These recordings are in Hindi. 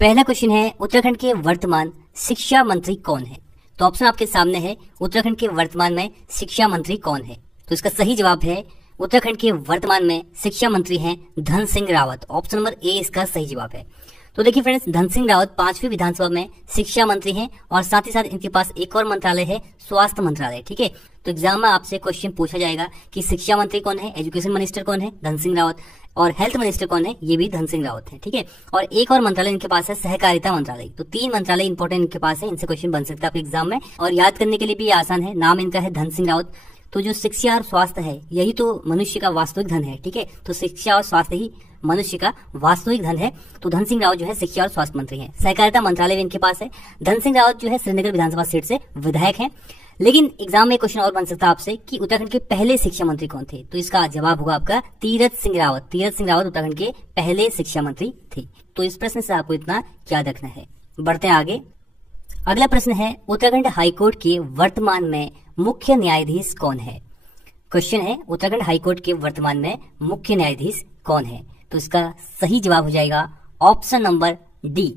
पहला क्वेश्चन है, उत्तराखंड के वर्तमान शिक्षा मंत्री कौन है? तो ऑप्शन आपके सामने है, उत्तराखंड के वर्तमान में शिक्षा मंत्री कौन है? तो इसका सही जवाब है, उत्तराखंड के वर्तमान में शिक्षा मंत्री हैं Dhan Singh Rawat. Option number A इसका सही जवाब है। तो देखिए फ्रेंड्स, धन सिंह रावत 5वीं विधानसभा में शिक्षा मंत्री हैं और साथ ही साथ इनके पास एक और मंत्रालय है, स्वास्थ्य मंत्रालय। ठीक है, तो एग्जाम में आपसे क्वेश्चन पूछा जाएगा कि शिक्षा मंत्री कौन है, एजुकेशन मिनिस्टर कौन है, धन सिंह रावत, और हेल्थ मिनिस्टर कौन है, ये भी धन सिंह रावत है। ठीक है, और एक और मंत्रालय इनके पास है, सहकारिता मंत्रालय। तो 3 मंत्रालय इंपॉर्टेंट इनके पास है, इनसे क्वेश्चन बन सकता है आपके एग्जाम में, और याद करने के लिए भी आसान है। नाम इनका है धन सिंह रावत। तो जो शिक्षा और स्वास्थ्य है, यही तो मनुष्य का वास्तविक धन है। ठीक है, तो शिक्षा और स्वास्थ्य ही मनुष्य का वास्तविक धन है। तो धन सिंह रावत जो है शिक्षा और स्वास्थ्य मंत्री हैं। सहकारिता मंत्रालय भी इनके पास है। धन सिंह रावत जो है श्रीनगर विधानसभा सीट से विधायक हैं। लेकिन एग्जाम में क्वेश्चन और बन सकता है आपसे कि उत्तराखंड के पहले शिक्षा मंत्री कौन थे? तो इसका जवाब होगा आपका तीरथ सिंह रावत। तीरथ सिंह रावत उत्तराखंड के पहले शिक्षा मंत्री थे। तो इस प्रश्न से आपको इतना याद रखना है। बढ़ते हैं आगे। अगला प्रश्न है, उत्तराखंड हाईकोर्ट के वर्तमान में मुख्य न्यायाधीश कौन है? क्वेश्चन है, उत्तराखंड हाईकोर्ट के वर्तमान में मुख्य न्यायाधीश कौन है? तो इसका सही जवाब हो जाएगा option number D,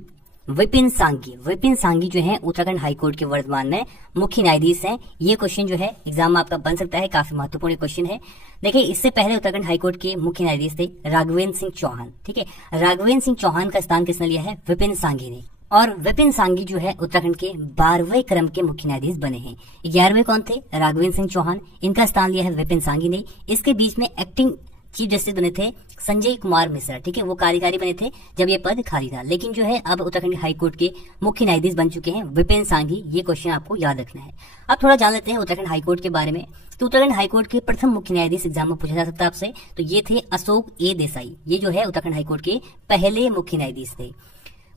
Vipin Sanghi. Vipin Sanghi जो है उत्तराखंड हाईकोर्ट के वर्तमान में मुख्य न्यायाधीश हैं। ये क्वेश्चन जो है एग्जाम में आपका बन सकता है, काफी महत्वपूर्ण क्वेश्चन है। देखिए, इससे पहले उत्तराखंड हाईकोर्ट के मुख्य न्यायाधीश थे राघवेंद्र सिंह चौहान। ठीक है, राघवेंद्र सिंह चौहान का स्थान किसने लिया है? विपिन सांघी ने। और विपिन सांघी जो है उत्तराखंड के 12वें क्रम के मुख्य न्यायाधीश बने हैं। 11वें कौन थे? राघवेंद्र सिंह चौहान। इनका स्थान लिया है विपिन सांघी ने। इसके बीच में एक्टिंग चीफ जस्टिस बने थे संजय कुमार मिश्रा। ठीक है, वो कार्यकारी बने थे जब ये पद खाली था। लेकिन जो है अब उत्तराखंड हाईकोर्ट के मुख्य न्यायाधीश बन चुके हैं विपिन सांघी। ये क्वेश्चन आपको याद रखना है। अब थोड़ा जान लेते हैं उत्तराखंड हाईकोर्ट के बारे में। तो उत्तराखंड हाईकोर्ट के प्रथम मुख्य न्यायाधीश एग्जाम में पूछा जा सकता है आपसे। तो ये थे अशोक ए देसाई। ये जो है उत्तराखंड हाईकोर्ट के पहले मुख्य न्यायाधीश थे।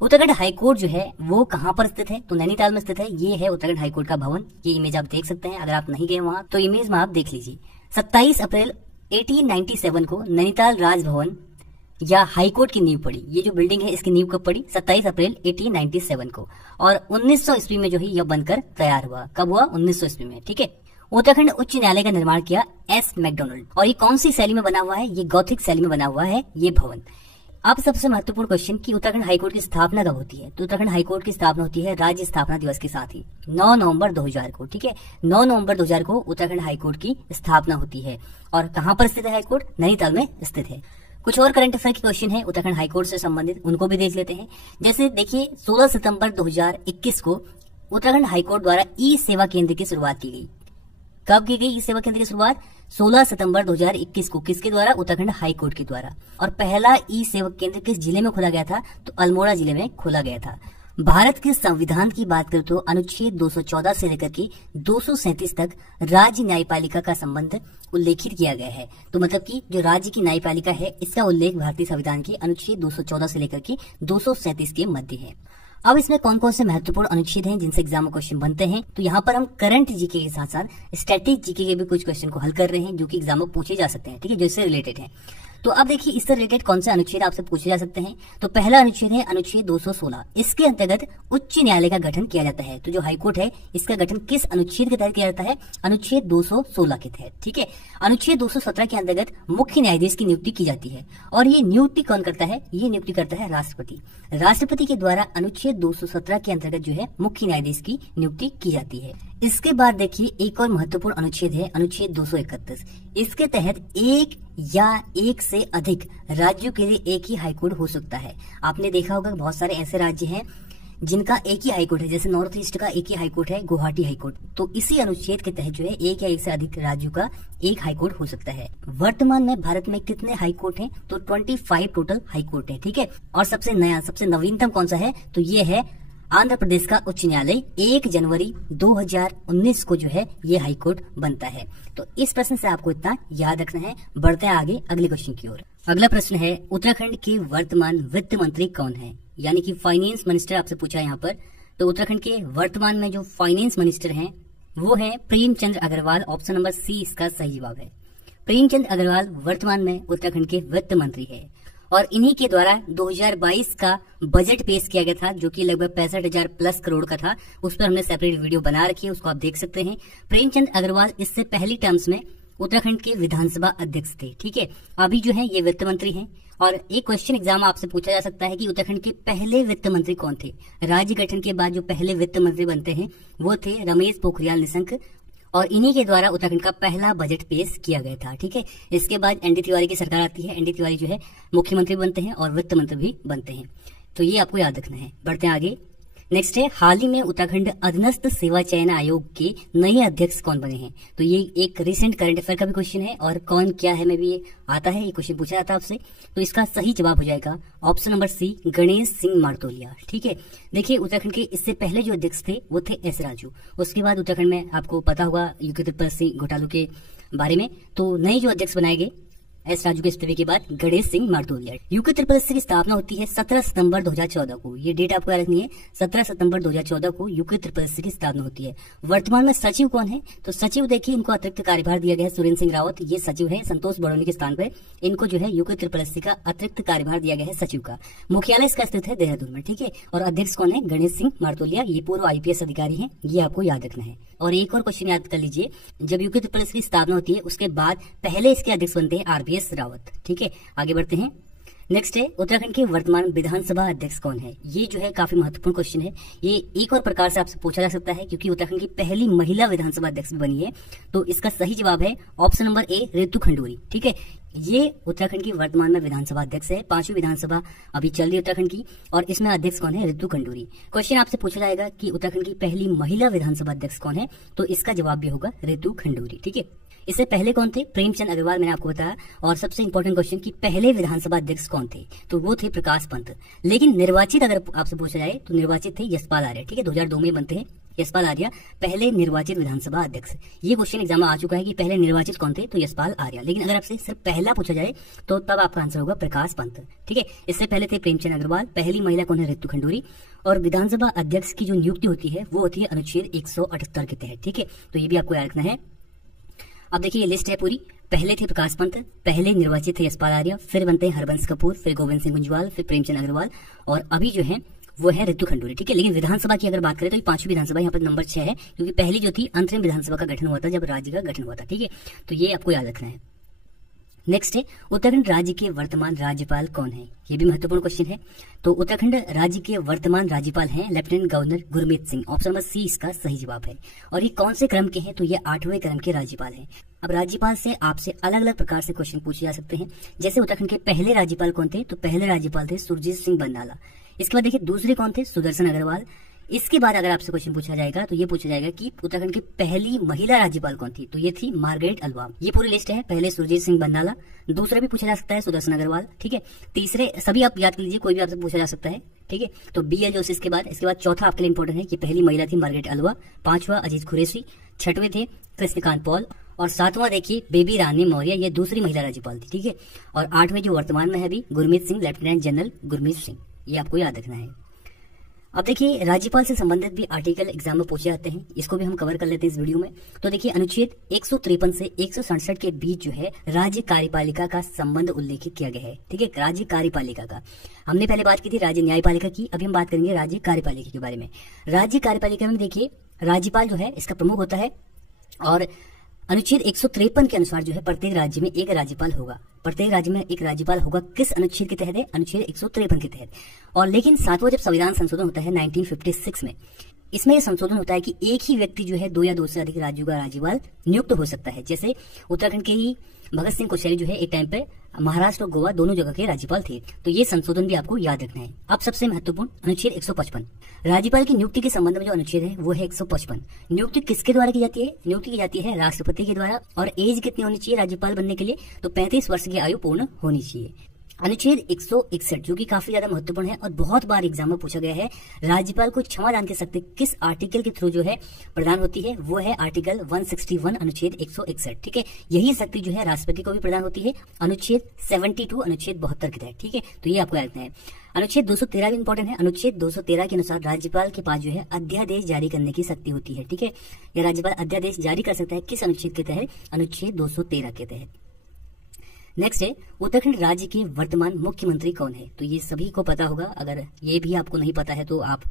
उत्तराखंड हाईकोर्ट जो है वो कहाँ पर स्थित है? तो नैनीताल में स्थित है। ये है उत्तराखंड हाईकोर्ट का भवन। ये इमेज आप देख सकते हैं। अगर आप नहीं गए वहां तो इमेज में आप देख लीजिए। 27 अप्रैल 1897 को नैनीताल राजभवन या हाईकोर्ट की नींव पड़ी। ये जो बिल्डिंग है इसकी नींव कब पड़ी? 27 अप्रैल 1897 को। और 1900 ईस्वी में जो है यह बनकर तैयार हुआ। कब हुआ? 1900 ईस्वी में। ठीक है, उत्तराखंड उच्च न्यायालय का निर्माण किया एस मैकडोनल्ड। और ये कौन सी शैली में बना हुआ है? ये गौथिक शैली में बना हुआ है ये भवन। अब सबसे महत्वपूर्ण क्वेश्चन कि उत्तराखंड हाईकोर्ट की स्थापना कब होती है? तो उत्तराखंड हाईकोर्ट की स्थापना होती है राज्य स्थापना दिवस के साथ ही 9 नवंबर 2000 को। ठीक है, 9 नवंबर 2000 को उत्तराखंड हाईकोर्ट की स्थापना होती है। और कहाँ पर स्थित है हाईकोर्ट? नैनीताल में स्थित है। कुछ और करंट अफेयर के क्वेश्चन है उत्तराखंड हाईकोर्ट से संबंधित, उनको भी देख लेते हैं। जैसे देखिए, 16 सितंबर 2021 को उत्तराखंड हाईकोर्ट द्वारा ई सेवा केंद्र की शुरुआत की गई। कब की गई ई सेवा केंद्र की शुरुआत? 16 सितंबर 2021 को। किसके द्वारा? उत्तराखंड हाईकोर्ट के द्वारा। और पहला ई सेवा केंद्र किस जिले में खोला गया था? तो अल्मोड़ा जिले में खोला गया था। भारत के संविधान की बात करें तो अनुच्छेद 214 से लेकर के 237 तक राज्य न्यायपालिका का संबंध उल्लेखित किया गया है। तो मतलब कि जो राज्य की न्यायपालिका है इसका उल्लेख भारतीय संविधान के अनुच्छेद 214 से लेकर के 237 के मध्य है। अब इसमें कौन कौन से महत्वपूर्ण अनुच्छेद हैं जिनसे एग्जाम में क्वेश्चन बनते हैं? तो यहाँ पर हम करंट जीके के साथ साथ स्टैटिक जीके के भी कुछ क्वेश्चन को हल कर रहे हैं जो कि एग्जाम में पूछे जा सकते हैं। ठीक है, जो इससे रिलेटेड है। तो अब देखिए, इससे रिलेटेड कौन से अनुच्छेद आपसे पूछे जा सकते हैं? तो पहला अनुच्छेद है अनुच्छेद 216। इसके अंतर्गत उच्च न्यायालय का गठन किया जाता है। तो जो हाईकोर्ट है इसका गठन किस अनुच्छेद के तहत किया जाता है? अनुच्छेद 216 के तहत। ठीक है, अनुच्छेद 217 के अंतर्गत मुख्य न्यायाधीश की नियुक्ति की जाती है। और ये नियुक्ति कौन करता है? ये नियुक्ति करता है राष्ट्रपति। राष्ट्रपति के द्वारा अनुच्छेद 217 के अंतर्गत जो है मुख्य न्यायाधीश की नियुक्ति की जाती है। इसके बाद देखिए, एक और महत्वपूर्ण अनुच्छेद है अनुच्छेद 231। इसके तहत एक या एक से अधिक राज्यों के लिए एक ही हाईकोर्ट हो सकता है। आपने देखा होगा बहुत सारे ऐसे राज्य हैं जिनका एक ही हाईकोर्ट है। जैसे नॉर्थ ईस्ट का एक ही हाईकोर्ट है, गुवाहाटी हाईकोर्ट। तो इसी अनुच्छेद के तहत जो है एक या एक से अधिक राज्यों का एक हाईकोर्ट हो सकता है। वर्तमान में भारत में कितने हाईकोर्ट हैं? तो 25 टोटल हाईकोर्ट है। ठीक है, और सबसे नया सबसे नवीनतम कौन सा है? तो ये है आंध्र प्रदेश का उच्च न्यायालय। 1 जनवरी 2019 को जो है ये हाईकोर्ट बनता है। तो इस प्रश्न से आपको इतना याद रखना है। बढ़ते हैं आगे अगले क्वेश्चन की ओर। अगला प्रश्न है, उत्तराखंड के वर्तमान वित्त मंत्री कौन है? यानी कि फाइनेंस मिनिस्टर आपसे पूछा है यहाँ पर। तो उत्तराखंड के वर्तमान में जो फाइनेंस मिनिस्टर हैं वो है Premchand Agarwal. Option number C इसका सही जवाब है। प्रेमचंद अग्रवाल वर्तमान में उत्तराखंड के वित्त मंत्री है। और इन्हीं के द्वारा 2022 का बजट पेश किया गया था जो कि लगभग 65,000 प्लस करोड़ का था। उस पर हमने सेपरेट वीडियो बना रखी है, उसको आप देख सकते हैं। प्रेमचंद अग्रवाल इससे पहली टर्म्स में उत्तराखंड के विधानसभा अध्यक्ष थे। ठीक है, अभी जो है ये वित्त मंत्री हैं। और एक क्वेश्चन एग्जाम आपसे पूछा जा सकता है कि उत्तराखंड के पहले वित्त मंत्री कौन थे। राज्य गठन के बाद जो पहले वित्त मंत्री बनते हैं वो थे रमेश पोखरियाल निशंक, और इन्हीं के द्वारा उत्तराखंड का पहला बजट पेश किया गया था। ठीक है, इसके बाद एनडी तिवारी की सरकार आती है। एनडी तिवारी जो है मुख्यमंत्री बनते हैं और वित्त मंत्री भी बनते हैं, तो ये आपको याद रखना है। बढ़ते हैं आगे। नेक्स्ट है, हाल ही में उत्तराखंड अधीनस्थ सेवा चयन आयोग के नए अध्यक्ष कौन बने हैं। तो ये एक रिसेंट करंट अफेयर का भी क्वेश्चन है, और कौन क्या है में भी ये आता है, ये क्वेश्चन पूछा जाता है आपसे। तो इसका सही जवाब हो जाएगा option number C, Ganesh Singh Martolia. ठीक है, देखिए उत्तराखंड के इससे पहले जो अध्यक्ष थे वो थे एस राजू। उसके बाद उत्तराखंड में आपको पता होगा यूके त्रिपुरा सिंह घोटालों के बारे में, तो नए जो अध्यक्ष बनाए गए एस राजू के इस्तीफे के बाद गणेश सिंह मारतोलिया। यूके त्रिपुरा की स्थापना होती है 17 सितंबर 2014 को। ये डेट आपको याद रखनी है, 17 सितंबर 2014 को यूके त्रिपुरा की स्थापना होती है। वर्तमान में सचिव कौन है, तो सचिव देखिए इनको अतिरिक्त कार्यभार दिया गया है, सुरेंद्र सिंह रावत ये सचिव है। संतोष बड़ोनी के स्थान पर इनको जो है यूके त्रिपुरा का अतिरिक्त कार्यभार दिया गया है सचिव का। मुख्यालय इसका स्थित है देहरादून में। ठीक है, और अध्यक्ष कौन है, गणेश सिंह मारतोलिया, ये पूर्व IPS अधिकारी है, ये आपको याद रखना है। और एक और क्वेश्चन याद कर लीजिए, जब यूके त्रिपुरा की स्थापना होती है उसके बाद पहले इसके अध्यक्ष बनते हैं RBS रावत। ठीक है, आगे बढ़ते हैं। नेक्स्ट है, उत्तराखंड के वर्तमान विधानसभा अध्यक्ष कौन है। ये जो है काफी महत्वपूर्ण क्वेश्चन है। ये एक और प्रकार से आपसे पूछा जा सकता है क्योंकि उत्तराखंड की पहली महिला विधानसभा अध्यक्ष बनी है। तो इसका सही जवाब है ऑप्शन नंबर ए, रितु खंडूरी। ठीक है, ये उत्तराखंड की वर्तमान में विधानसभा अध्यक्ष है। 5वीं विधानसभा अभी चल रही है उत्तराखंड की, और इसमें अध्यक्ष कौन है, रितु खंडूरी। क्वेश्चन आपसे पूछा जाएगा कि उत्तराखंड की पहली महिला विधानसभा अध्यक्ष कौन है, तो इसका जवाब भी होगा रितु खंडूरी। ठीक है, इससे पहले कौन थे, प्रेमचंद अग्रवाल, मैंने आपको बताया। और सबसे इंपॉर्टेंट क्वेश्चन कि पहले विधानसभा अध्यक्ष कौन थे, तो वो थे प्रकाश पंत। लेकिन निर्वाचित अगर आपसे पूछा जाए तो निर्वाचित थे यशपाल आर्य। ठीक है, 2002 में बनते हैं यशपाल आर्य पहले निर्वाचित विधानसभा अध्यक्ष। ये क्वेश्चन एग्जाम में आ चुका है कि पहले निर्वाचित कौन थे, तो यशपाल आर्य। लेकिन अगर आपसे सिर्फ पहला पूछा जाए तो तब आपका आंसर होगा प्रकाश पंत। ठीक है, इससे पहले थे प्रेमचंद अग्रवाल, पहली महिला कौन है, रितु खंडूरी। और विधानसभा अध्यक्ष की जो नियुक्ति होती है वो होती है अनुच्छेद 178 के तहत। ठीक है, तो ये भी आपको याद रखना है। अब देखिए ये लिस्ट है पूरी। पहले थे प्रकाश पंत, पहले निर्वाचित थे यशपाल आर्य, फिर बनते हैं हरबंस कपूर, फिर गोविंद सिंह गुंजवाल, फिर प्रेमचंद अग्रवाल, और अभी जो है वो है रितु खंडूरी। ठीक है, लेकिन विधानसभा की अगर बात करें तो ये 5वीं विधानसभा यहाँ पर नंबर 6 है, क्योंकि पहली जो थी अंतरिम विधानसभा का गठन हुआ था जब राज्य का गठन हुआ था। ठीक है, तो ये आपको याद रखना है। नेक्स्ट है, उत्तराखंड राज्य के वर्तमान राज्यपाल कौन है। ये भी महत्वपूर्ण क्वेश्चन है। तो उत्तराखंड राज्य के वर्तमान राज्यपाल हैं lieutenant governor Gurmeet Singh. Option number C इसका सही जवाब है। और ये कौन से क्रम के हैं, तो ये 8वें क्रम के राज्यपाल हैं। अब राज्यपाल से आपसे अलग अलग प्रकार से क्वेश्चन पूछे जा सकते हैं। जैसे उत्तराखंड के पहले राज्यपाल कौन थे, तो पहले राज्यपाल थे सुरजीत सिंह बरनाला। इसके बाद देखिए दूसरे कौन थे, सुदर्शन अग्रवाल। इसके बाद अगर आपसे क्वेश्चन पूछा जाएगा तो ये पूछा जाएगा कि उत्तराखंड की पहली महिला राज्यपाल कौन थी, तो ये थी मार्गरेट अल्वाम। ये पूरी लिस्ट है। पहले सुरजीत सिंह बरनाला, दूसरा भी पूछा जा सकता है सुदर्शन अग्रवाल। ठीक है, तीसरे सभी आप याद कर लीजिए, कोई भी आपसे पूछा जा सकता है। ठीक है, तो BL जोशी इसके बाद चौथा आपके लिए इंपॉर्टेंट है कि पहली महिला थी मार्गरेट अल्वा, 5वां अजीत कुरैशी, 6वें थे कृष्णकांत पॉल, और 7वां देखिए बेबी रानी मौर्य, ये दूसरी महिला राज्यपाल थी। ठीक है, और 8वें जो वर्तमान में है अभी गुरमीत सिंह, लेफ्टिनेंट जनरल गुरमीत सिंह, ये आपको याद रखना है। अब देखिए राज्यपाल से संबंधित भी आर्टिकल एग्जाम में पूछे जाते हैं, इसको भी हम कवर कर लेते हैं इस वीडियो में। तो देखिए अनुच्छेद 153 से 167 के बीच जो है राज्य कार्यपालिका का संबंध उल्लेखित किया गया है। ठीक है, राज्य कार्यपालिका का हमने पहले बात की थी राज्य न्यायपालिका की, अभी हम बात करेंगे राज्य कार्यपालिका के बारे में। राज्य कार्यपालिका में देखिए राज्यपाल जो है इसका प्रमुख होता है, और अनुच्छेद 153 के अनुसार जो है प्रत्येक राज्य में एक राज्यपाल होगा। प्रत्येक राज्य में एक राज्यपाल होगा, किस अनुच्छेद के तहत है, अनुच्छेद 153 के तहत। और लेकिन 7वां जब संविधान संशोधन होता है 1956 में, इसमें यह संशोधन होता है कि एक ही व्यक्ति जो है 2 या 2 से अधिक राज्यों का राज्यपाल नियुक्त हो सकता है। जैसे उत्तराखंड के ही भगत सिंह कोश्यारी जो है एक टाइम पे महाराष्ट्र और गोवा दोनों जगह के राज्यपाल थे, तो ये संशोधन भी आपको याद रखना है। अब सबसे महत्वपूर्ण अनुच्छेद 155, राज्यपाल की नियुक्ति के संबंध में जो अनुच्छेद है वो है 155। नियुक्ति किसके द्वारा की जाती है, नियुक्ति की जाती है राष्ट्रपति के द्वारा। और एज कितनी होनी चाहिए राज्यपाल बनने के लिए, तो 35 वर्ष की आयु पूर्ण होनी चाहिए। अनुच्छेद 161 जो कि काफी ज्यादा महत्वपूर्ण है और बहुत बार एग्जाम में पूछा गया है, राज्यपाल को क्षमा दान की शक्ति किस आर्टिकल के थ्रू जो है प्रदान होती है, वो है आर्टिकल 161 अनुच्छेद 161। ठीक है, यही शक्ति जो है राष्ट्रपति को भी प्रदान होती है अनुच्छेद 72 अनुच्छेद 72 के तहत। ठीक है, तो ये आपको याद रखना है। अनुच्छेद 213 भी इंपॉर्टेंट है। अनुच्छेद 213 के अनुसार राज्यपाल के पास जो है अध्यादेश जारी करने की शक्ति होती है। ठीक है, यह राज्यपाल अध्यादेश जारी कर सकता है किस अनुच्छेद के तहत, अनुच्छेद 213 के तहत। नेक्स्ट है उत्तराखंड राज्य के वर्तमान मुख्यमंत्री कौन है, तो ये सभी को पता होगा। अगर ये भी आपको नहीं पता है तो आप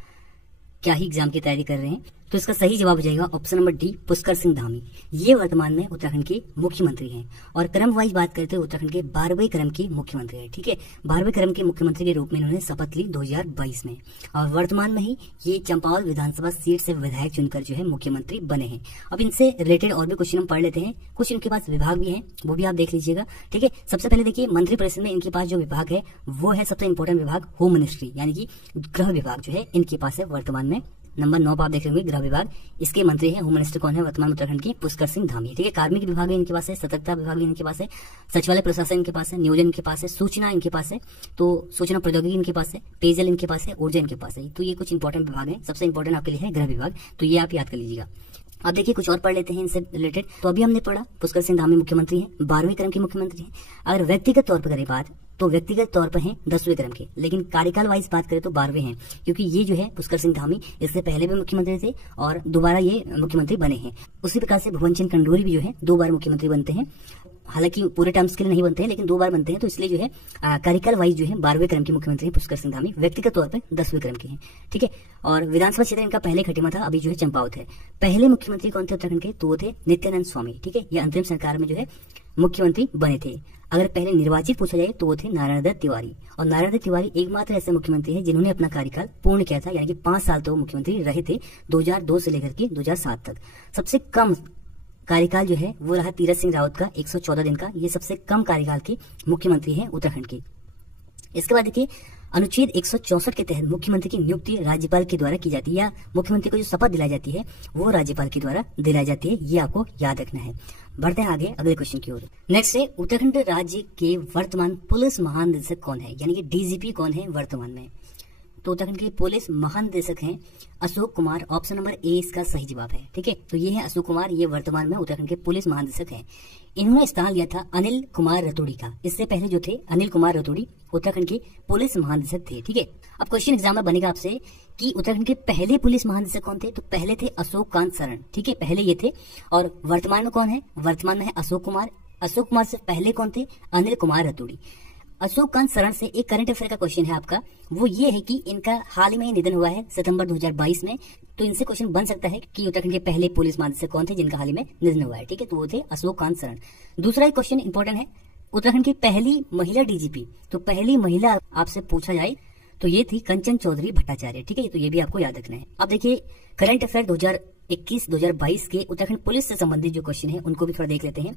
क्या ही एग्जाम की तैयारी कर रहे हैं, तो इसका सही जवाब हो जाएगा option number D, Pushkar Singh Dhami. ये वर्तमान में उत्तराखंड के मुख्यमंत्री हैं और क्रम वाइज बात करते हैं उत्तराखंड के 12वें क्रम के मुख्यमंत्री हैं। ठीक है, 12वें क्रम के मुख्यमंत्री के रूप में इन्होंने शपथ ली 2022 में और वर्तमान में ही ये चंपावत विधानसभा सीट से विधायक चुनकर जो है मुख्यमंत्री बने हैं। अब इनसे रिलेटेड और भी क्वेश्चन हम पढ़ लेते हैं। कुछ इनके पास विभाग भी है, वो भी आप देख लीजिएगा। ठीक है, सबसे पहले देखिए मंत्रिपरिषद में इनके पास जो विभाग है वो है सबसे इंपॉर्टेंट विभाग होम मिनिस्ट्री, यानी कि गृह विभाग जो है इनके पास है वर्तमान में। नंबर 9 पर आप देख रहे होंगे गृह विभाग, इसके मंत्री हैं होम मिनिस्टर कौन है वर्तमान उत्तराखंड के, पुष्कर सिंह धामी। ठीक है, कार्मिक विभाग भी इनके पास है, सतर्कता विभाग भी इनके पास है, सचिवालय प्रशासन इनके पास है, नियोजन इनके पास है, सूचना इनके पास है, तो सूचना प्रौद्योगिकी इनके पास है, पेयजल इनके पास है, ऊर्जा इनके पास है। तो ये कुछ इंपॉर्टेंट विभाग है। सबसे इंपॉर्टेंट आपके लिए है गृह विभाग, तो ये आप याद कर लीजिएगा। अब देखिए कुछ और पढ़ लेते हैं इनसे रिलेटेड। तो अभी हमने पढ़ा पुष्कर सिंह धामी मुख्यमंत्री हैं, 12वें क्रम के मुख्यमंत्री हैं। अगर व्यक्तिगत तौर पर करें बात तो व्यक्तिगत तौर पर हैं 10वें क्रम के, लेकिन कार्यकाल वाइज बात करें तो 12वें हैं, क्योंकि ये जो है पुष्कर सिंह धामी इससे पहले भी मुख्यमंत्री थे और दोबारा ये मुख्यमंत्री बने हैं। उसी प्रकार से भुवन चंद कंडोरी भी जो है 2 बार मुख्यमंत्री बनते हैं, हालांकि पूरे टर्म्स के लिए नहीं बनते हैं लेकिन 2 बार बनते हैं, तो इसलिए जो है कार्यकाल वाइज जो है 12वें क्रम के मुख्यमंत्री हैं पुष्कर सिंह धामी, व्यक्तिगत तौर पर 10वें क्रम के हैं। ठीक है, और विधानसभा क्षेत्र इनका पहले खटीमा था, अभी जो है चंपावत है। पहले मुख्यमंत्री कौन थे उत्तराखंड के, तो वो थे नित्यानंद स्वामी। ठीक है, ये अंतरिम सरकार में जो है मुख्यमंत्री बने थे। अगर पहले निर्वाचित पूछा जाए तो वो थे नारायण दत्त तिवारी, और नारायण दत्त तिवारी एकमात्र ऐसे मुख्यमंत्री हैं जिन्होंने अपना कार्यकाल पूर्ण किया था, यानी कि 5 साल तो मुख्यमंत्री रहे थे 2002 से लेकर के 2007 तक। सबसे कम कार्यकाल जो है वो रहा तीरथ सिंह रावत का 114 दिन का, ये सबसे कम कार्यकाल के मुख्यमंत्री हैं उत्तराखंड के। इसके बाद देखिए अनुच्छेद 164 के तहत मुख्यमंत्री की नियुक्ति राज्यपाल के द्वारा की जाती है, या मुख्यमंत्री को जो शपथ दिलाई जाती है वो राज्यपाल के द्वारा दिलाई जाती है, ये आपको याद रखना है। बढ़ते हैं आगे अगले क्वेश्चन की ओर। नेक्स्ट है उत्तराखंड राज्य के वर्तमान पुलिस महानिदेशक कौन है, यानी कि डीजीपी कौन है वर्तमान में। तो उत्तराखंड के पुलिस महानिदेशक हैं Ashok Kumar, option number A इसका सही जवाब है। ठीक है, तो ये है अशोक कुमार, ये वर्तमान में उत्तराखंड के पुलिस महानिदेशक हैं। इन्होंने स्थान लिया था अनिल कुमार रतूड़ी का। इससे पहले जो थे अनिल कुमार रतूड़ी उत्तराखंड के पुलिस महानिदेशक थे। ठीक है, अब क्वेश्चन एग्जाम में बनेगा आपसे कि उत्तराखंड के पहले पुलिस महानिदेशक कौन थे, तो पहले थे अशोक कांत शरण। ठीक है, पहले ये थे, और वर्तमान में कौन है, वर्तमान में है अशोक कुमार। अशोक कुमार से पहले कौन थे, अनिल कुमार रतूड़ी। अशोक कांत शरण से एक करंट अफेयर का क्वेश्चन है आपका, वो ये है कि इनका हाल ही में निधन हुआ है सितंबर 2022 में, तो इनसे क्वेश्चन बन सकता है कि उत्तराखंड के पहले पुलिस महानिदेशक कौन थे जिनका हाल ही में निधन हुआ है। ठीक है, तो वो थे अशोक कांत शरण। दूसरा एक क्वेश्चन इंपॉर्टेंट है, उत्तराखंड की पहली महिला डीजीपी, तो पहली महिला आपसे पूछा जाए तो ये थी कंचन चौधरी भट्टाचार्य। ठीक है, तो ये भी आपको याद रखना है। अब देखिए करंट अफेयर 2021-2022 के उत्तराखंड पुलिस से संबंधित जो क्वेश्चन है उनको भी थोड़ा देख लेते हैं।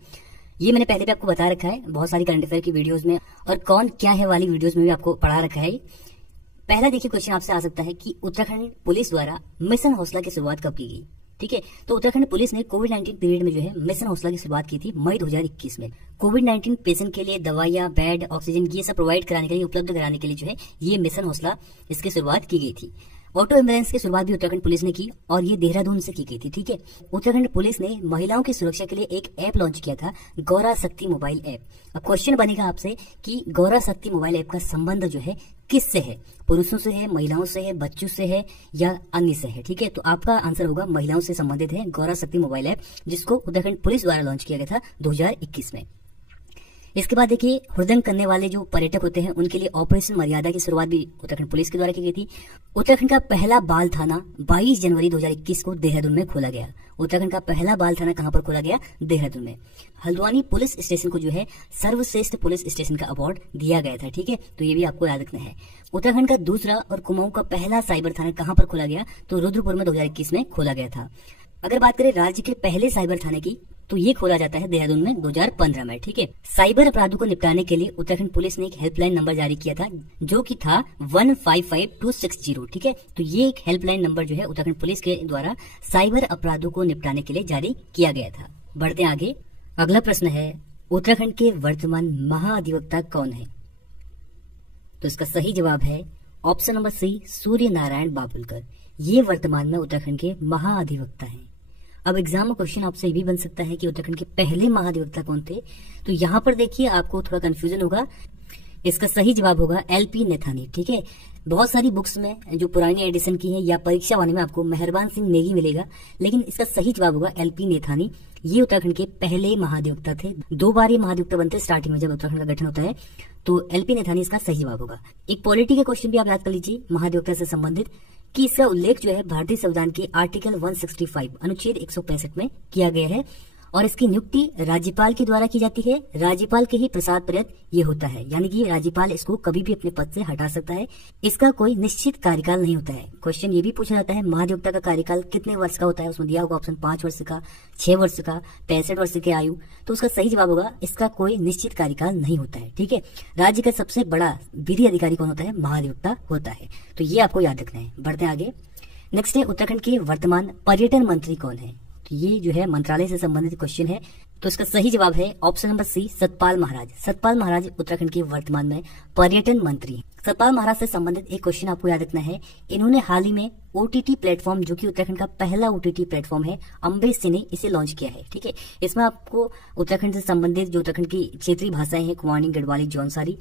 ये मैंने पहले भी आपको बता रखा है बहुत सारी करंट अफेयर की वीडियोस में, और कौन क्या है वाली वीडियोस में भी आपको पढ़ा रखा है। पहला देखिए क्वेश्चन आपसे आ सकता है कि उत्तराखंड पुलिस द्वारा मिशन हौसला की शुरुआत कब की गई। ठीक है, तो उत्तराखंड पुलिस ने कोविड-19 पीरियड में जो है मिशन हौसला की शुरुआत की थी मई 2021 में। कोविड-19 पेशेंट के लिए दवाइयां, बेड, ऑक्सीजन ये सब प्रोवाइड कराने के लिए, उपलब्ध कराने के लिए जो है ये मिशन हौसला इसकी शुरुआत की गई थी। ऑटो एम्बुलेंस की शुरुआत भी उत्तराखंड पुलिस ने की और ये देहरादून से की गई थी। ठीक है, उत्तराखंड पुलिस ने महिलाओं की सुरक्षा के लिए एक ऐप लॉन्च किया था, गौरा शक्ति मोबाइल ऐप। अब क्वेश्चन बनेगा आपसे कि गौरा शक्ति मोबाइल ऐप का संबंध जो है किससे है, पुरुषों से है, महिलाओं से है, बच्चों से है या अन्य से है। ठीक है, तो आपका आंसर होगा महिलाओं से संबंधित है गौरा शक्ति मोबाइल ऐप, जिसको उत्तराखंड पुलिस द्वारा लॉन्च किया गया था 2021 में। इसके बाद देखिए हृदयंग करने वाले जो पर्यटक होते हैं उनके लिए ऑपरेशन मर्यादा की शुरुआत भी उत्तराखंड पुलिस के द्वारा की गई थी। उत्तराखंड का पहला बाल थाना 22 जनवरी 2021 को देहरादून में खोला गया। उत्तराखंड का पहला बाल थाना कहां पर खोला गया, देहरादून में। हल्द्वानी पुलिस स्टेशन को जो है सर्वश्रेष्ठ पुलिस स्टेशन का अवार्ड दिया गया था। ठीक है, तो ये भी आपको याद रखना है। उत्तराखंड का दूसरा और कुमाऊं का पहला साइबर थाना कहां पर खोला गया, तो रुद्रपुर में 2021 में खोला गया था। अगर बात करें राज्य के पहले साइबर थाने की, तो ये खोला जाता है देहरादून में 2015 में। ठीक है, साइबर अपराधों को निपटाने के लिए उत्तराखंड पुलिस ने एक हेल्पलाइन नंबर जारी किया था जो कि था 155260। ठीक है, तो ये एक हेल्पलाइन नंबर जो है उत्तराखंड पुलिस के द्वारा साइबर अपराधों को निपटाने के लिए जारी किया गया था। बढ़ते हैं आगे। अगला प्रश्न है उत्तराखंड के वर्तमान महाधिवक्ता कौन है, तो इसका सही जवाब है ऑप्शन नंबर सी, सूर्य नारायण बाबुलकर। ये वर्तमान में उत्तराखंड के महाधिवक्ता हैं। अब एग्जाम में क्वेश्चन आपसे ये भी बन सकता है कि उत्तराखंड के पहले महाधिवक्ता कौन थे, तो यहाँ पर देखिए आपको थोड़ा कंफ्यूजन होगा। इसका सही जवाब होगा एलपी नेथानी। ठीक है, बहुत सारी बुक्स में जो पुरानी एडिशन की है या परीक्षा वाले में आपको मेहरबान सिंह नेगी मिलेगा, लेकिन इसका सही जवाब होगा एलपी नेथानी। ये उत्तराखंड के पहले महाधिवक्ता थे। 2 बार ये महाधिवक्ता बनते स्टार्टिंग में जब उत्तराखंड का गठन होता है, तो एलपी नेथानी इसका सही जवाब होगा। एक पॉलिटी के क्वेश्चन भी आप याद कर लीजिए महाधिवक्ता से संबंधित कि इसका उल्लेख जो है भारतीय संविधान के आर्टिकल 165 अनुच्छेद 165 में किया गया है और इसकी नियुक्ति राज्यपाल के द्वारा की जाती है। राज्यपाल के ही प्रसाद पर्यंत ये होता है, यानी कि राज्यपाल इसको कभी भी अपने पद से हटा सकता है। इसका कोई निश्चित कार्यकाल नहीं होता है। क्वेश्चन ये भी पूछा जाता है महाधिवक्ता का कार्यकाल कितने वर्ष का होता है, उसमें दिया होगा ऑप्शन 5 वर्ष का, 6 वर्ष का, 65 वर्ष की आयु। तो उसका सही जवाब होगा इसका कोई निश्चित कार्यकाल नहीं होता है। ठीक है, राज्य का सबसे बड़ा विधि अधिकारी कौन होता है, महाधिवक्ता होता है। तो ये आपको याद रखना है। बढ़ते हैं आगे। नेक्स्ट है उत्तराखंड के वर्तमान पर्यटन मंत्री कौन है। तो ये जो है मंत्रालय से संबंधित क्वेश्चन है। तो इसका सही जवाब है ऑप्शन नंबर सी, सतपाल महाराज। सतपाल महाराज उत्तराखंड के वर्तमान में पर्यटन मंत्री हैं। सतपाल महाराज से संबंधित एक क्वेश्चन आपको याद रखना है। इन्होंने हाल ही में ओटीटी प्लेटफॉर्म, जो कि उत्तराखंड का पहला ओटीटी प्लेटफॉर्म है, अम्बे सिने, इसे लॉन्च किया है। ठीक है, इसमें आपको उत्तराखंड से संबंधित जो उत्तराखंड की क्षेत्रीय भाषाएं हैं, कुमाऊनी, गढ़वाली, जौनसारी,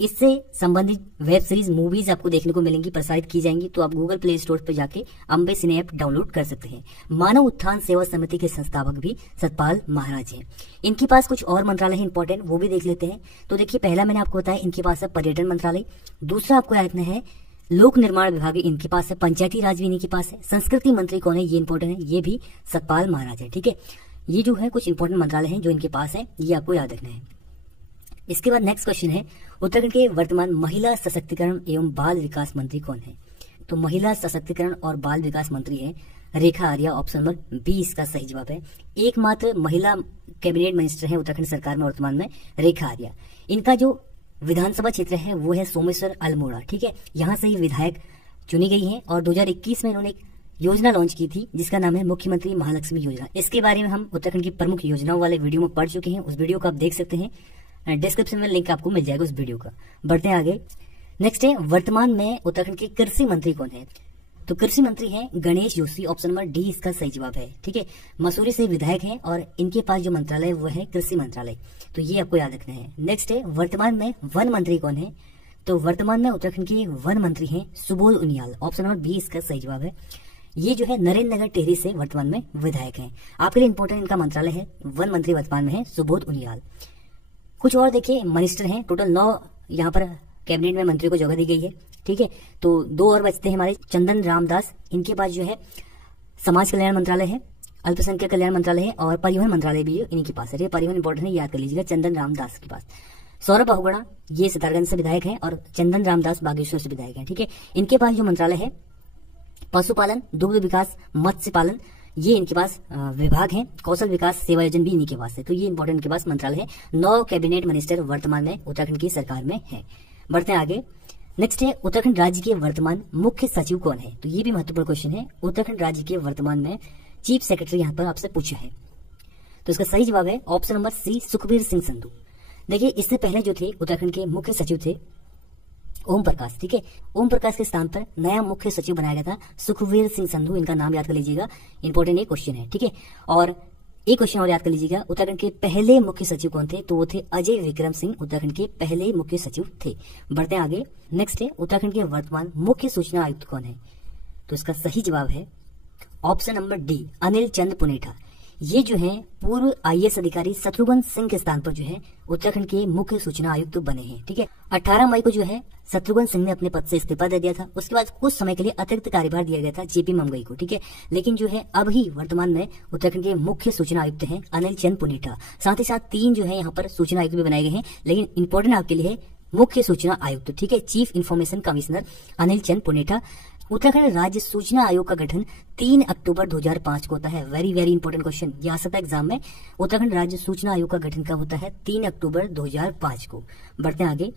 इससे संबंधित वेब सीरीज, मूवीज आपको देखने को मिलेंगी, प्रसारित की जाएंगी। तो आप गूगल प्ले स्टोर पर जाके अम्बे सिने ऐप डाउनलोड कर सकते हैं। मानव उत्थान सेवा समिति के संस्थापक भी सतपाल महाराज हैं। इनके पास कुछ और मंत्रालय है इंपॉर्टेंट, वो भी देख लेते हैं। तो देखिए, पहला मैंने आपको बताया इनके पास है पर्यटन मंत्रालय। दूसरा आपको याद रखना है लोक निर्माण विभाग इनके पास है। पंचायती राज भी इन्हीं के पास है। संस्कृति मंत्री कौन है, ये इंपॉर्टेंट है, ये भी सतपाल महाराज है। ठीक है, ये जो है कुछ इंपॉर्टेंट मंत्रालय हैं जो इनके पास है, ये आपको याद रखना है। इसके बाद नेक्स्ट क्वेश्चन है उत्तराखंड के वर्तमान महिला सशक्तिकरण एवं बाल विकास मंत्री कौन है। तो महिला सशक्तिकरण और बाल विकास मंत्री है Rekha Arya. Option number B इसका सही जवाब है। एकमात्र महिला कैबिनेट मिनिस्टर है उत्तराखंड सरकार में वर्तमान में रेखा आर्या। इनका जो विधानसभा क्षेत्र है वो है सोमेश्वर अल्मोड़ा। ठीक है, यहाँ से ही विधायक चुनी गई है और 2021 में इन्होंने एक योजना लॉन्च की थी जिसका नाम है मुख्यमंत्री महालक्ष्मी योजना। इसके बारे में हम उत्तराखंड की प्रमुख योजनाओं वाले वीडियो में पढ़ चुके हैं, उस वीडियो को आप देख सकते हैं, डिस्क्रिप्शन में लिंक आपको मिल जाएगा उस वीडियो का। बढ़ते हैं आगे। नेक्स्ट है वर्तमान में उत्तराखंड के कृषि मंत्री कौन है। तो कृषि मंत्री हैं Ganesh Joshi. Option number D इसका सही जवाब है। ठीक है, मसूरी से विधायक हैं और इनके पास जो मंत्रालय है वो है कृषि मंत्रालय। तो ये आपको याद रखना है। नेक्स्ट है वर्तमान में वन मंत्री कौन है। तो वर्तमान में उत्तराखंड के वन मंत्री हैं Subodh Uniyal. Option number B इसका सही जवाब है। ये जो है नरेंद्र नगर टिहरी से वर्तमान में विधायक हैं। आपके लिए इंपॉर्टेंट इनका मंत्रालय है, वन मंत्री वर्तमान में है सुबोध उनियाल। कुछ और देखिए मिनिस्टर हैं, टोटल 9 यहाँ पर कैबिनेट में मंत्री को जगह दी गई है। ठीक है, तो 2 और बचते हैं हमारे। चंदन रामदास, इनके पास जो है समाज कल्याण मंत्रालय है, अल्पसंख्यक कल्याण मंत्रालय है और परिवहन मंत्रालय भी इन्हीं के पास है। परिवहन इंपॉर्टेंट है, याद कर लीजिएगा, चंदन रामदास के पास। सौरभ बहुगुणा ये सितारगंज से विधायक हैं और चंदन रामदास बागेश्वर से विधायक हैं। ठीक है, इनके पास जो मंत्रालय है पशुपालन, दुग्ध विकास, मत्स्य पालन, ये इनके पास विभाग हैं। कौशल विकास सेवा योजना भी इन्हीं के पास है। तो ये इंपॉर्टेंट इनके पास मंत्रालय है। 9 कैबिनेट मिनिस्टर वर्तमान में उत्तराखंड की सरकार में है। बढ़ते हैं आगे। नेक्स्ट है उत्तराखंड राज्य के वर्तमान मुख्य सचिव कौन है। तो ये भी महत्वपूर्ण क्वेश्चन है। उत्तराखंड राज्य के वर्तमान में चीफ सेक्रेटरी यहाँ पर आपसे पूछा है। तो इसका सही जवाब है option number C, Sukhbir Singh Sandhu. देखिए, इससे पहले जो थे उत्तराखंड के मुख्य सचिव थे ओम प्रकाश। ठीक है, ओम प्रकाश के स्थान पर नया मुख्य सचिव बनाया गया था सुखबीर सिंह संधू। इनका नाम याद कर लीजिएगा, इंपॉर्टेंट एक क्वेश्चन है। ठीक है, और एक क्वेश्चन और याद कर लीजिएगा, उत्तराखंड के पहले मुख्य सचिव कौन थे। तो वो थे अजय विक्रम सिंह, उत्तराखंड के पहले मुख्य सचिव थे। बढ़ते हैं आगे। नेक्स्ट है उत्तराखंड के वर्तमान मुख्य सूचना आयुक्त कौन है। तो इसका सही जवाब है ऑप्शन नंबर डी, अनिल चंद पुनेठा। ये जो है पूर्व IAS अधिकारी शत्रुघ्न सिंह के स्थान पर जो है उत्तराखंड के मुख्य सूचना आयुक्त बने हैं। ठीक है, 18 मई को जो है शत्रुघ्न सिंह ने अपने पद से इस्तीफा दे दिया था। उसके बाद कुछ समय के लिए अतिरिक्त कार्यभार दिया गया था JP ममगई को। ठीक है, लेकिन जो है अब ही वर्तमान में उत्तराखंड के मुख्य सूचना आयुक्त हैं अनिल चंद पुनेठा। साथ ही साथ 3 जो है यहाँ पर सूचना आयुक्त भी बनाए गए हैं, लेकिन इंपॉर्टेंट आपके लिए है मुख्य सूचना आयुक्त। ठीक है, चीफ इन्फॉर्मेशन कमिश्नर अनिल चंद पुनेठा। उत्तराखंड राज्य सूचना आयोग का गठन 3 अक्टूबर 2005 को होता है। वेरी वेरी इंपॉर्टेंट क्वेश्चन, ये आ सकता है एग्जाम में। उत्तराखंड राज्य सूचना आयोग का गठन कब होता है, 3 अक्टूबर 2005 को। बढ़ते हैं आगे।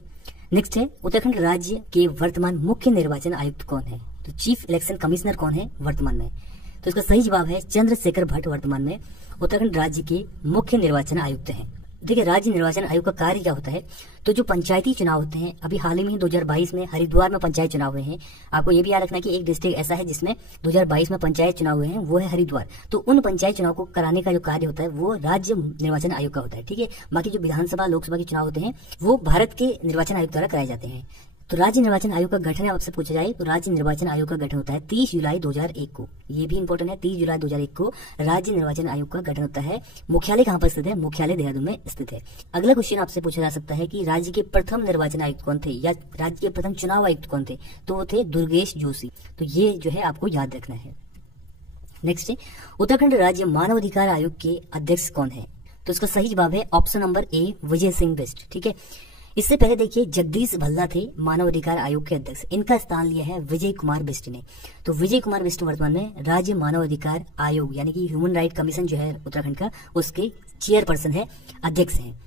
नेक्स्ट है उत्तराखंड राज्य के वर्तमान मुख्य निर्वाचन आयुक्त कौन है। तो चीफ इलेक्शन कमिश्नर कौन है वर्तमान में। तो इसका सही जवाब है चंद्रशेखर भट्ट वर्तमान में उत्तराखंड राज्य के मुख्य निर्वाचन आयुक्त हैं। देखिए, राज्य निर्वाचन आयोग का कार्य क्या होता है। तो जो पंचायती चुनाव होते हैं, अभी हाल ही में 2022 में हरिद्वार में पंचायत चुनाव हुए हैं। आपको ये भी याद रखना कि एक डिस्ट्रिक्ट ऐसा है जिसमें 2022 में पंचायत चुनाव हुए हैं, वो है हरिद्वार। तो उन पंचायत चुनाव को कराने का जो कार्य होता है वो राज्य निर्वाचन आयोग का होता है। ठीक है, बाकी जो विधानसभा लोकसभा के चुनाव होते हैं वो भारत के निर्वाचन आयोग द्वारा कराए जाते हैं। तो राज्य निर्वाचन आयोग का गठन आपसे पूछा जाए तो राज्य निर्वाचन आयोग का गठन होता है 30 जुलाई 2001 को। ये भी इंपॉर्टेंट है, 30 जुलाई 2001 को राज्य निर्वाचन आयोग का गठन होता है। मुख्यालय कहाँ पर स्थित है? मुख्यालय देहरादून में स्थित है। अगला क्वेश्चन आपसे पूछा जा सकता है कि राज्य के प्रथम निर्वाचन आयुक्त कौन थे या राज्य के प्रथम चुनाव आयुक्त कौन थे? तो वो थे दुर्गेश जोशी। तो ये जो है आपको याद रखना है। नेक्स्ट है उत्तराखंड राज्य मानवाधिकार आयोग के अध्यक्ष कौन है? तो इसका सही जवाब है ऑप्शन नंबर ए, विजय सिंह बिष्ट। ठीक है, इससे पहले देखिए जगदीश भल्ला थे मानवाधिकार आयोग के अध्यक्ष, इनका स्थान लिया है विजय कुमार बिष्ट ने। तो विजय कुमार बिष्ट वर्तमान में राज्य मानवाधिकार आयोग यानी कि ह्यूमन राइट कमीशन जो है उत्तराखंड का, उसके चेयरपर्सन है, अध्यक्ष हैं।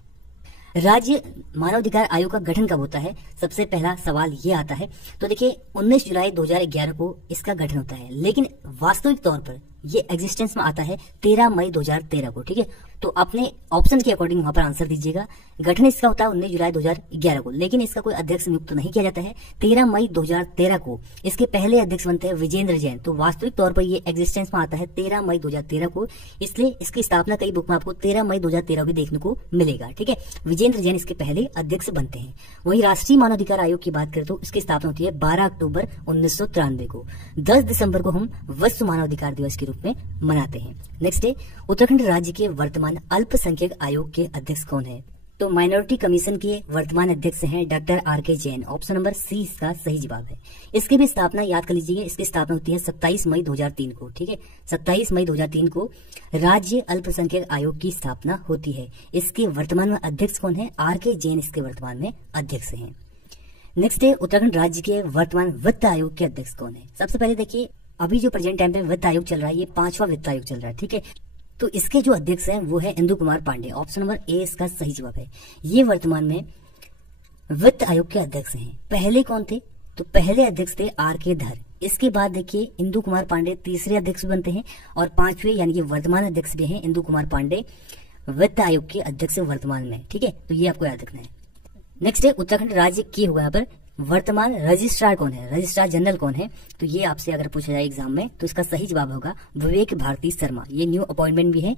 राज्य मानवाधिकार आयोग का गठन कब होता है? सबसे पहला सवाल ये आता है। तो देखिए 19 जुलाई 2011 को इसका गठन होता है, लेकिन वास्तविक तौर पर ये एग्जिस्टेंस में आता है 13 मई 2013 को। ठीक है, तो अपने ऑप्शन के अकॉर्डिंग वहां पर आंसर दीजिएगा। गठन इसका होता है 19 जुलाई 2011 को, लेकिन इसका कोई अध्यक्ष नियुक्त नहीं किया जाता है। 13 मई 2013 को इसके पहले अध्यक्ष बनते हैं विजेंद्र जैन। तो वास्तविक तौर पर ये एग्जिस्टेंस में आता है 13 मई 2013 को, इसलिए इसकी स्थापना कई बुक में आपको 13 मई 2013 भी देखने को मिलेगा। ठीक है, विजेंद्र जैन इसके पहले अध्यक्ष बनते हैं। वहीं राष्ट्रीय मानवाधिकार आयोग की बात करें तो इसकी स्थापना होती है 12 अक्टूबर 1993 को। 10 दिसंबर को हम विश्व मानवाधिकार दिवस के रूप में मनाते हैं। नेक्स्ट है उत्तराखंड राज्य के वर्तमान अल्पसंख्यक आयोग के अध्यक्ष कौन है? तो माइनॉरिटी कमीशन के वर्तमान अध्यक्ष हैं doctor R K. Jain. Option number C इसका सही जवाब है। इसकी भी स्थापना याद कर लीजिए, इसकी स्थापना होती है 27 मई 2003 को। ठीक है, 27 मई 2003 को राज्य अल्पसंख्यक आयोग की स्थापना होती है। इसके वर्तमान में अध्यक्ष कौन है? आर.के. जैन इसके वर्तमान में अध्यक्ष हैं। नेक्स्ट है उत्तराखंड राज्य के वर्तमान वित्त आयोग के अध्यक्ष कौन है? सबसे पहले देखिए अभी जो प्रेजेंट टाइम पे वित्त आयोग चल रहा है, ये 5वां वित्त आयोग चल रहा है। ठीक है, तो इसके जो अध्यक्ष हैं वो है Indu Kumar Pandey. Option number A इसका सही जवाब है। ये वर्तमान में वित्त आयोग के अध्यक्ष हैं। पहले कौन थे? तो पहले अध्यक्ष थे आर.के. धर। इसके बाद देखिए इंदु कुमार पांडे तीसरे अध्यक्ष बनते हैं और 5वें यानी कि वर्तमान अध्यक्ष भी हैं इंदु कुमार पांडे, वित्त आयोग के अध्यक्ष वर्तमान में। ठीक है, तो ये आपको याद रखना है। नेक्स्ट है उत्तराखंड राज्य की होगा यहाँ पर वर्तमान रजिस्ट्रार कौन है? रजिस्ट्रार जनरल कौन है? तो ये आपसे अगर पूछा जाए एग्जाम में तो इसका सही जवाब होगा विवेक भारती शर्मा। ये न्यू अपॉइंटमेंट भी है।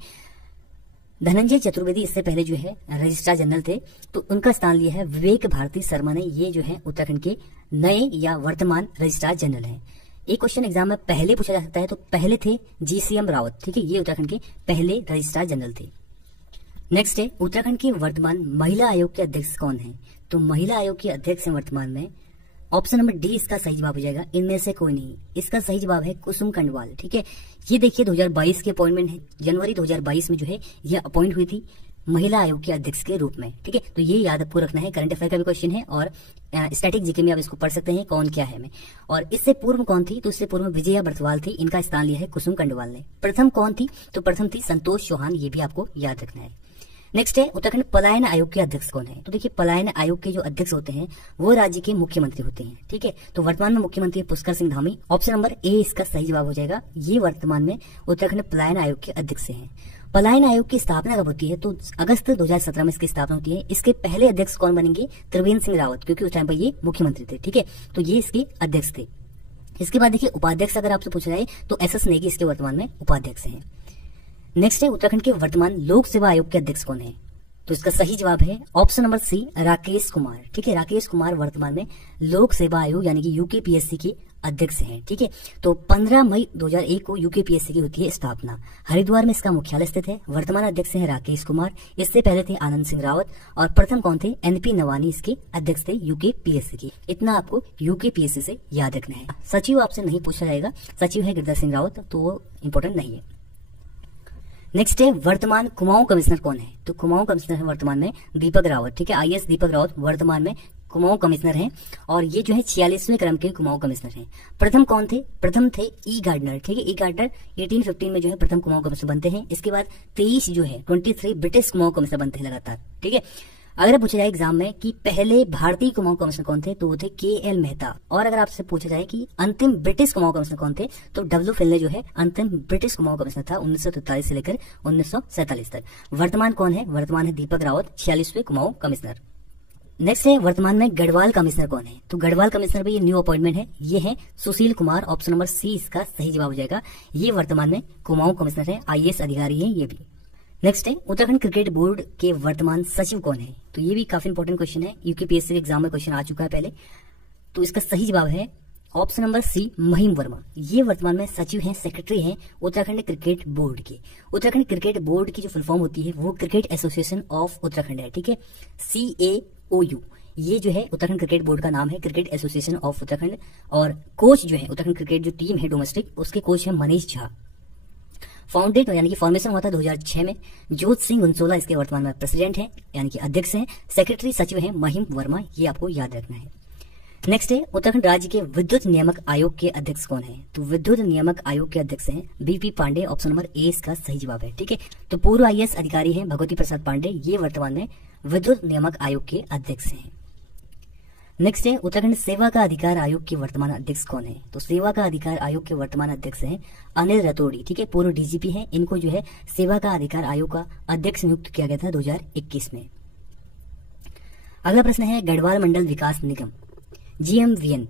धनंजय चतुर्वेदी इससे पहले जो है रजिस्ट्रार जनरल थे, तो उनका स्थान लिया है विवेक भारती शर्मा ने। ये जो है उत्तराखंड के नए या वर्तमान रजिस्ट्रार जनरल है। एक क्वेश्चन एग्जाम में पहले पूछा जा सकता है, तो पहले थे GCM रावत। ठीक है, ये उत्तराखंड के पहले रजिस्ट्रार जनरल थे। नेक्स्ट है उत्तराखंड के वर्तमान महिला आयोग के अध्यक्ष कौन है? तो महिला आयोग के अध्यक्ष हैं वर्तमान में, ऑप्शन नंबर डी इसका सही जवाब हो जाएगा। इनमें से कोई नहीं। इसका सही जवाब है कुसुम कंडवाल। ठीक है, ये देखिए 2022 के अपॉइंटमेंट है। जनवरी 2022 में जो है ये अपॉइंट हुई थी महिला आयोग के अध्यक्ष के रूप में। ठीक है, तो ये याद आपको रखना है। करंट अफेयर का भी क्वेश्चन है और स्टैटिक जीके में आप इसको पढ़ सकते हैं कौन क्या है में। और इससे पूर्व कौन थी? तो इससे पूर्व विजया बर्थवाल थी, इनका स्थान लिया है कुसुम कंडवाल ने। प्रथम कौन थी? तो प्रथम थी संतोष चौहान। ये भी आपको याद रखना है। नेक्स्ट है उत्तराखंड पलायन आयोग के अध्यक्ष कौन है? तो देखिए पलायन आयोग के जो अध्यक्ष होते हैं वो राज्य के मुख्यमंत्री होते हैं। ठीक है, तो वर्तमान में मुख्यमंत्री Pushkar Singh Dhami. Option number A इसका सही जवाब हो जाएगा। ये वर्तमान में उत्तराखंड पलायन आयोग के अध्यक्ष हैं। पलायन आयोग की स्थापना कब होती है? तो अगस्त 2017 में इसकी स्थापना होती है। इसके पहले अध्यक्ष कौन बनेंगे? त्रिवेंद्र सिंह रावत, क्योंकि उस टाइम पर ये मुख्यमंत्री थे। ठीक है, तो ये इसके अध्यक्ष थे। इसके बाद देखिए उपाध्यक्ष अगर आपसे पूछा जाए तो SS नेगी इसके वर्तमान में उपाध्यक्ष हैं। नेक्स्ट है उत्तराखंड के वर्तमान लोक सेवा आयोग के अध्यक्ष कौन है? तो इसका सही जवाब है option number C, Rakesh Kumar. ठीक है, राकेश कुमार वर्तमान में लोक सेवा आयोग यानी कि UKPSC के अध्यक्ष हैं। ठीक है, तो 15 मई 2001 को UKPSC की होती है स्थापना। हरिद्वार में इसका मुख्यालय स्थित है। वर्तमान अध्यक्ष हैं राकेश कुमार। इससे पहले थे आनंद सिंह रावत और प्रथम कौन थे? NP नवानी इसके अध्यक्ष थे UKPSC के। इतना आपको UKPSC से याद रखना है। सचिव आपसे नहीं पूछा जाएगा, सचिव है गिरधर सिंह रावत, तो वो इंपॉर्टेंट नहीं है। नेक्स्ट है वर्तमान कुमाऊं कमिश्नर कौन है? तो कुमाऊं कमिश्नर है वर्तमान में दीपक रावत। ठीक है, IAS दीपक रावत वर्तमान में कुमाऊं कमिश्नर हैं और ये जो है 46वें क्रम के कुमाऊं कमिश्नर हैं। प्रथम कौन थे? प्रथम थे E गार्डनर। ठीक है, E गार्डनर 1815 में जो है प्रथम कुमाऊं कमिश्नर बनते हैं। इसके बाद 23 जो है 23 ब्रिटिश कुमाऊं कमिश्नर बनते हैं लगातार। ठीक है, अगर पूछा जाए एग्जाम में कि पहले भारतीय कुमाऊं कमिश्नर कौन थे, तो वो थे KL मेहता। और अगर आपसे पूछा जाए कि अंतिम ब्रिटिश कुमाऊं कमिश्नर कौन थे, तो W फिल्ले जो है अंतिम ब्रिटिश कुमाऊं कमिश्नर था 1943 से लेकर 1947 तक। वर्तमान कौन है? वर्तमान है दीपक रावत, 46वें कुमाऊं कमिश्नर। नेक्स्ट है वर्तमान में गढ़वाल कमिश्नर कौन है? तो गढ़वाल कमिश्नर भी ये न्यू अपॉइंटमेंट है। ये है Sushil Kumar. Option number C इसका सही जवाब हो जाएगा। ये वर्तमान में कुमाऊं कमिश्नर है, IAS अधिकारी है ये भी। नेक्स्ट है उत्तराखंड क्रिकेट बोर्ड के वर्तमान सचिव कौन है? तो ये भी काफी इंपॉर्टेंट क्वेश्चन है, UKPSC एग्जाम में क्वेश्चन आ चुका है पहले। तो इसका सही जवाब है ऑप्शन नंबर सी, महिम वर्मा। ये वर्तमान में सचिव हैं, सेक्रेटरी हैं उत्तराखंड क्रिकेट बोर्ड के। उत्तराखंड क्रिकेट बोर्ड की जो फुल फॉर्म होती है वो क्रिकेट एसोसिएशन ऑफ उत्तराखंड है, ठीक है, CAOU। ये जो है उत्तराखंड क्रिकेट बोर्ड का नाम है, क्रिकेट एसोसिएशन ऑफ उत्तराखंड। और कोच जो है उत्तराखंड क्रिकेट जो टीम है डोमेस्टिक, उसके कोच है मनीष झा। फाउंडेड यानी कि फॉर्मेशन हुआ था 2006 में। जोत सिंह गुनसोला इसके वर्तमान में प्रेसिडेंट है यानी कि अध्यक्ष हैं। सेक्रेटरी सचिव हैं महिम वर्मा, ये आपको याद रखना है। नेक्स्ट है उत्तराखंड राज्य के विद्युत नियामक आयोग के अध्यक्ष कौन है? तो विद्युत नियामक आयोग के अध्यक्ष हैं BP Pandey, option number A इसका सही जवाब है, ठीक है। तो पूर्व IAS अधिकारी हैं भगवती प्रसाद पांडे, ये वर्तमान में विद्युत नियामक आयोग के अध्यक्ष हैं। नेक्स्ट है उत्तराखंड सेवा का अधिकार आयोग के वर्तमान अध्यक्ष कौन है? तो सेवा का अधिकार आयोग के वर्तमान अध्यक्ष हैं अनिल रतोड़ी, ठीक है, पूर्व DGP हैं। इनको जो है सेवा का अधिकार आयोग का अध्यक्ष नियुक्त किया गया था 2021 में। अगला प्रश्न है गढ़वाल मंडल विकास निगम GMVN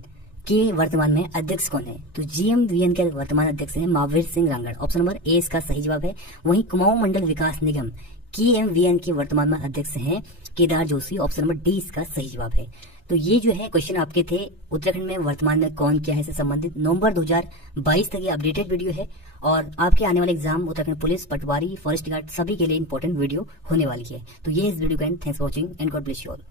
के वर्तमान में अध्यक्ष कौन है? तो GMVN के वर्तमान अध्यक्ष हैं Mahavir Singh Rangad, option number A इसका सही जवाब है। वहीं कुमाऊं मंडल विकास निगम KMVN के वर्तमान में अध्यक्ष हैं Kedar Joshi, option number D इसका सही जवाब है। तो ये जो है क्वेश्चन आपके थे उत्तराखंड में वर्तमान में कौन क्या है से संबंधित। नवंबर 2022 तक ये अपडेटेड वीडियो है और आपके आने वाले एग्जाम उत्तराखंड पुलिस, पटवारी, फॉरेस्ट गार्ड सभी के लिए इंपॉर्टेंट वीडियो होने वाली है। तो ये इस वीडियो का and. Thanks for watching and God bless you all.